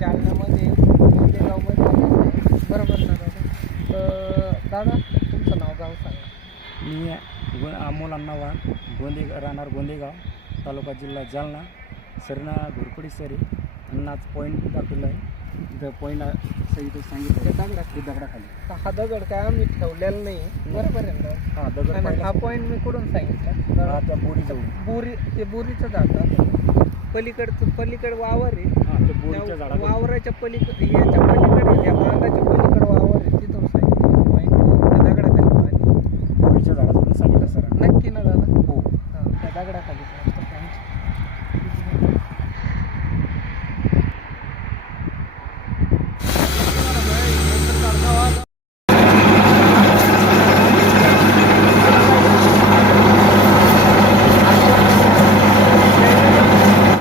जालन्यामध्ये गोंदेगावमध्ये आलेलो आहे. बरोबर ना दादा? तर दादा तुमचं नाव गाव सांगा. मी अमोल अण्णा वाघ, राहणार गोंदेगाव, तालुका जिल्हा जालना. सरना घोरपडी सर आहे. अन्नाच पॉईंट दाखवलं आहे. इथं पॉईंट सहित सांगितलं दगडाखाली. तर हा दगड काय आम्ही ठेवलेला नाही, बरोबर आहे ना? हां, दगड आणि पाहिला. हा पॉईंट मी कुठून सांगितलं? हा, त्या बोरीजवळ. ते बोरीचं झाड पलीकडे वावर आहे. हां, त्या बोरीच्या झाडावर. वावराच्या पलीकडे, याच्या पलीकडे, या बांधाच्या पलीकडे वावर आहे.